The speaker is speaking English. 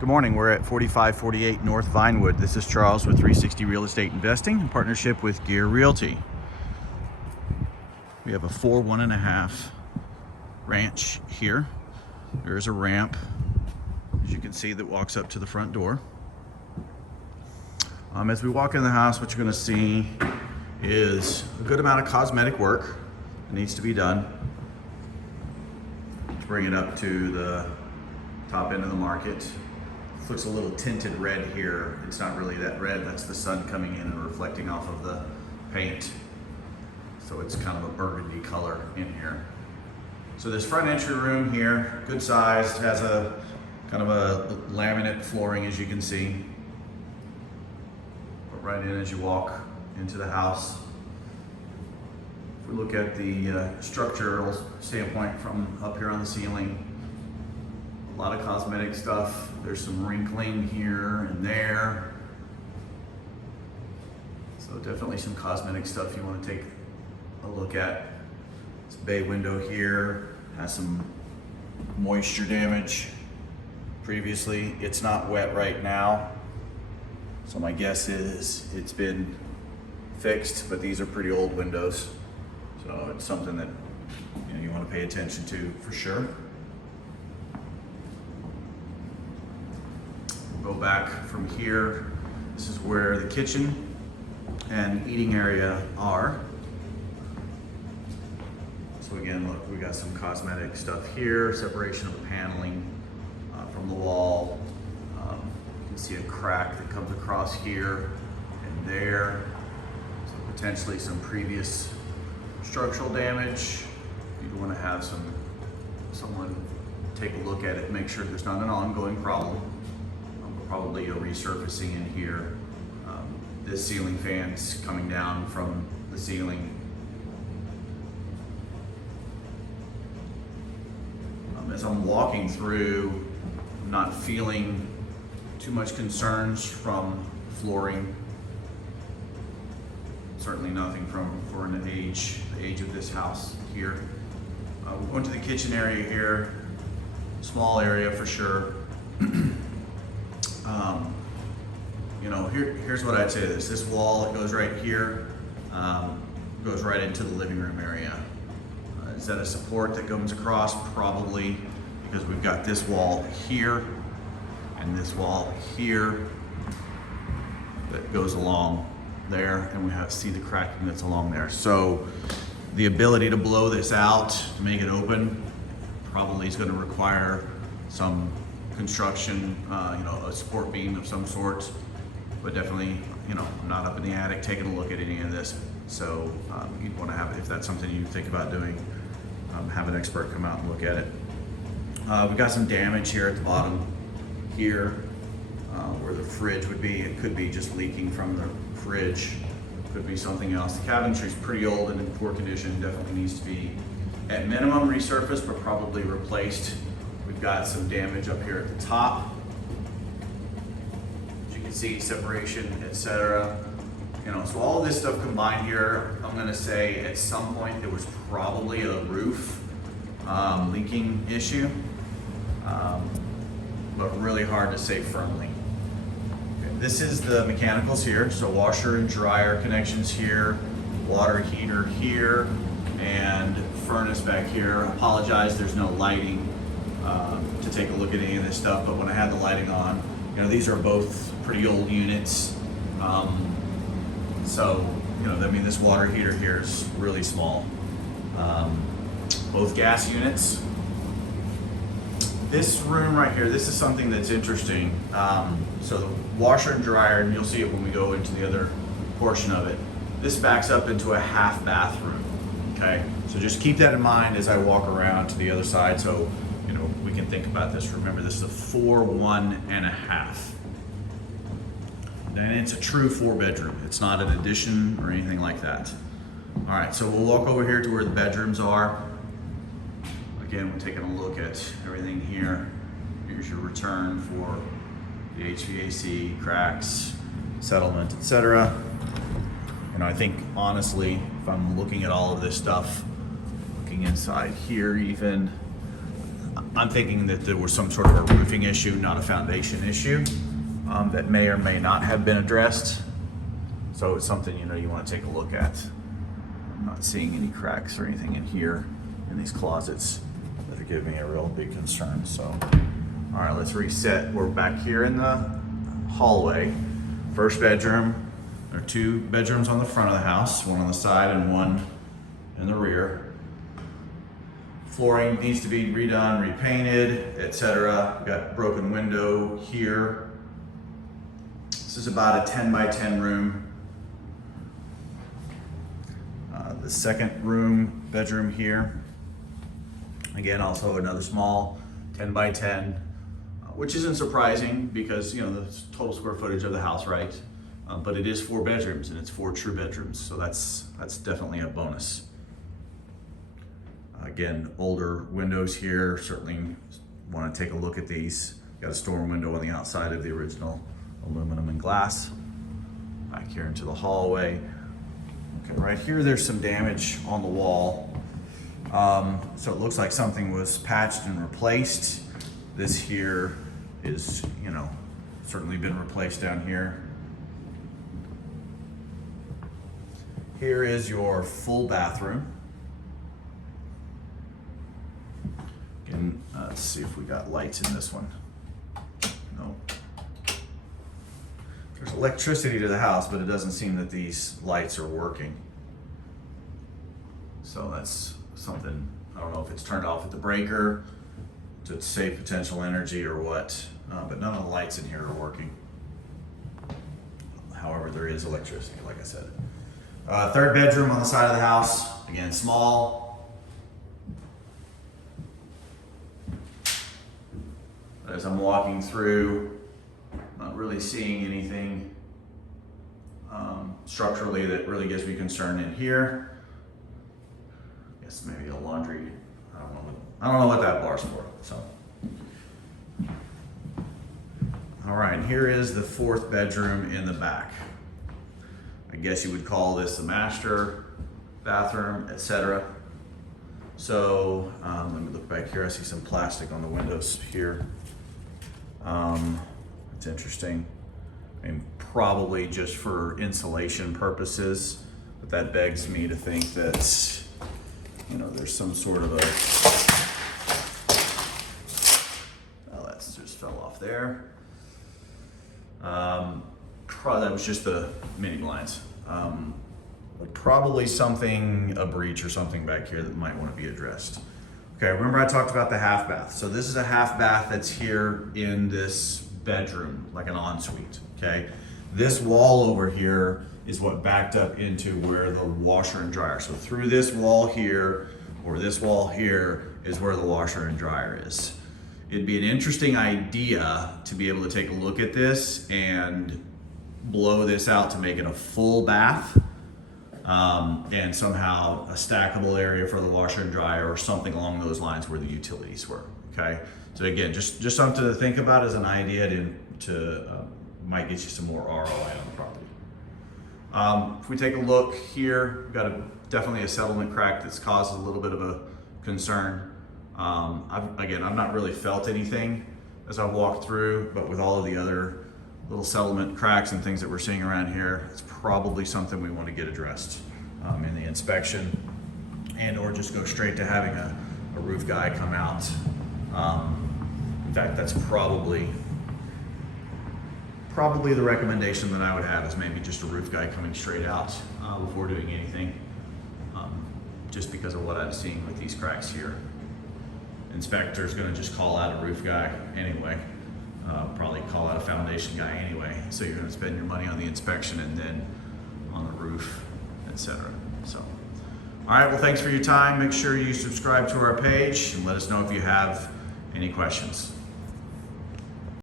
Good morning. We're at 4548 North Vinewood. This is Charles with 360 Real Estate Investing in partnership with Gear Realty. We have a 4.5 ranch here. There is a ramp, as you can see, that walks up to the front door. As we walk in the house, what you're going to see is a good amount of cosmetic work that needs to be done to bring it up to the top end of the market. This looks a little tinted red here. It's not really that red. That's the sun coming in and reflecting off of the paint. So it's kind of a burgundy color in here. So this front entry room here, good sized, has a kind of a laminate flooring, as you can see. Put right in as you walk into the house. If we look at the structural standpoint from up here on the ceiling, a lot of cosmetic stuff. There's some wrinkling here and there. So definitely some cosmetic stuff you want to take a look at. This bay window here has some moisture damage previously. It's not wet right now, so my guess is it's been fixed, but these are pretty old windows. So it's something that you want to pay attention to for sure. Go back from here. This is where the kitchen and eating area are. So again, look, we got some cosmetic stuff here, separation of the paneling from the wall. You can see a crack that comes across here and there. So potentially some previous structural damage. You'd want to have someone take a look at it, make sure there's not an ongoing problem. Probably a resurfacing in here. This ceiling fan's coming down from the ceiling. As I'm walking through, I'm not feeling too much concerns from flooring. Certainly nothing for the age of this house here. We're going to the kitchen area here. Small area for sure. Here's what I'd say to this. This wall, it goes right here, goes right into the living room area. Is that a support that comes across? Probably, because we've got this wall here and this wall here that goes along there, and we see the cracking that's along there. So the ability to blow this out, to make it open, probably is going to require some construction, a support beam of some sort, but definitely, I'm not up in the attic taking a look at any of this. So you'd want to have, if that's something you think about doing, have an expert come out and look at it. We've got some damage here at the bottom here, where the fridge would be. It could be just leaking from the fridge, could be something else. The cabinetry's pretty old and in poor condition, definitely needs to be at minimum resurfaced, but probably replaced. We've got some damage up here at the top. As you can see, separation, etc. So all of this stuff combined here, I'm going to say at some point there was probably a roof leaking issue, but really hard to say firmly. Okay, this is the mechanicals here. So washer and dryer connections here, water heater here, and furnace back here. I apologize, there's no lighting to take a look at any of this stuff, but when I had the lighting on, these are both pretty old units. This water heater here is really small. Both gas units. This room right here, this is something that's interesting. So the washer and dryer, and you'll see it when we go into the other portion of it, this backs up into a half bathroom, okay? So just keep that in mind as I walk around to the other side, so we can think about this. Remember, this is a 4.1.5. And it's a true 4-bedroom. It's not an addition or anything like that. All right, so we'll walk over here to where the bedrooms are. Again, we're taking a look at everything here. Here's your return for the HVAC, cracks, settlement, etc. I think honestly, if I'm looking at all of this stuff, looking inside here even, I'm thinking that there was some sort of a roofing issue, not a foundation issue, that may or may not have been addressed. So it's something, you know, you want to take a look at. I'm not seeing any cracks or anything in here in these closets that are giving me a real big concern. So, all right, let's reset. We're back here in the hallway. First bedroom. There are 2 bedrooms on the front of the house, one on the side and one in the rear. Flooring needs to be redone, repainted, etc. We've got broken window here. This is about a 10 by 10 room. The second bedroom here. Again, also another small 10 by 10, which isn't surprising because, you know, the total square footage of the house, right? But it is 4 bedrooms and it's 4 true bedrooms. So that's definitely a bonus. Again, older windows here, certainly want to take a look at these. Got a storm window on the outside of the original aluminum and glass. Back here into the hallway. Okay, right here there's some damage on the wall. So it looks like something was patched and replaced. This here is, you know, certainly been replaced down here. Here is your full bathroom. Again, let's see if we got lights in this one. No. There's electricity to the house, but it doesn't seem that these lights are working. So that's something, I don't know if it's turned off at the breaker to save potential energy or what, but none of the lights in here are working. However, there is electricity, like I said. Third bedroom on the side of the house, again, small. As I'm walking through, not really seeing anything structurally that really gives me concern in here. I guess maybe a laundry, I don't know what that bar's for, so. All right, here is the 4th bedroom in the back. I guess you would call this the master bathroom, etc. So let me look back here. I see some plastic on the windows here. It's interesting. I mean, probably just for insulation purposes, but that begs me to think that, you know, there's some sort of a, oh, that's just fell off there. Probably that was just the mini blinds. Probably something, a breach or something back here that might want to be addressed. Okay, remember I talked about the half bath. So this is a half bath that's here in this bedroom, like an ensuite, okay? This wall over here is what backed up into where the washer and dryer. So through this wall here, or this wall here, is where the washer and dryer is. It'd be an interesting idea to be able to take a look at this and blow this out to make it a full bath, and somehow a stackable area for the washer and dryer or something along those lines where the utilities were, okay? So again, just something to think about as an idea to might get you some more ROI on the property. If we take a look here, we've got definitely a settlement crack that's caused a little bit of a concern. I've not really felt anything as I've walked through, but with all of the other little settlement cracks and things that we're seeing around here, it's probably something we want to get addressed in the inspection, and or just go straight to having a roof guy come out. In fact, that's probably the recommendation that I would have, is maybe just a roof guy coming straight out before doing anything, just because of what I'm seeing with these cracks here. Inspector's going to just call out a roof guy anyway. Probably call out a foundation guy anyway. So you're going to spend your money on the inspection and then on the roof, etc. So, all right, well, thanks for your time. Make sure you subscribe to our page and let us know if you have any questions.